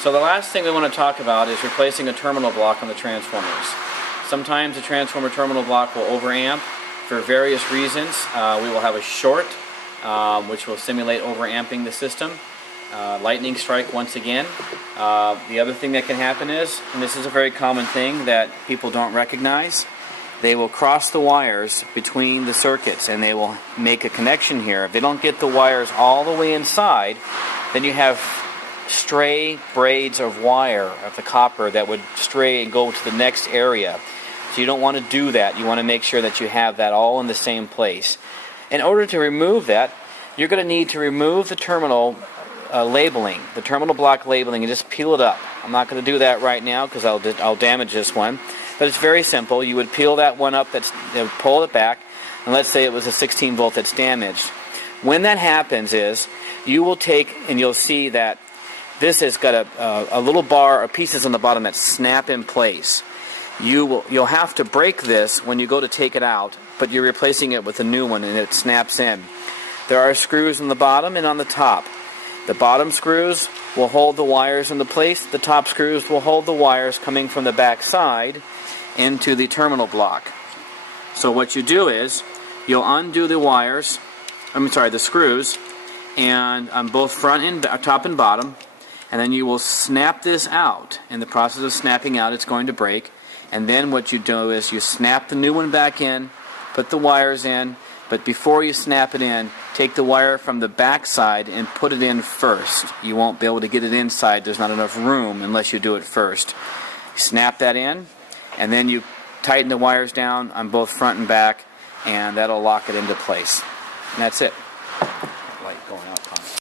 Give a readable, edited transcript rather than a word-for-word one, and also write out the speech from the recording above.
So the last thing we want to talk about is replacing a terminal block on the transformers. Sometimes the transformer terminal block will overamp for various reasons. We will have a short, which will simulate overamping the system. Lightning strike once again. The other thing that can happen is, and this is a very common thing that people don't recognize, they will cross the wires between the circuits and they will make a connection here. If they don't get the wires all the way inside, then you have stray braids of wire of the copper that would stray and go to the next area. So you don't want to do that. You want to make sure that you have that all in the same place. In order to remove that, you're going to need to remove the terminal labeling, the terminal block labeling, and just peel it up. I'm not going to do that right now because I'll damage this one. But it's very simple. You would peel that one up, pull it back, and let's say it was a 16 volt that's damaged. When that happens is, you will take, and you'll see that this has got a little bar of pieces on the bottom that snap in place. You'll have to break this when you go to take it out, but you're replacing it with a new one and it snaps in. There are screws on the bottom and on the top. The bottom screws will hold the wires into place. The top screws will hold the wires coming from the back side into the terminal block. So what you do is, you'll undo the wires, the screws, and on both front and top and bottom, and then you will snap this out. In the process of snapping out, it's going to break. And then what you do is you snap the new one back in, put the wires in, but before you snap it in, take the wire from the back side and put it in first. You won't be able to get it inside. There's not enough room unless you do it first. Snap that in, and then you tighten the wires down on both front and back, and that'll lock it into place. And that's it.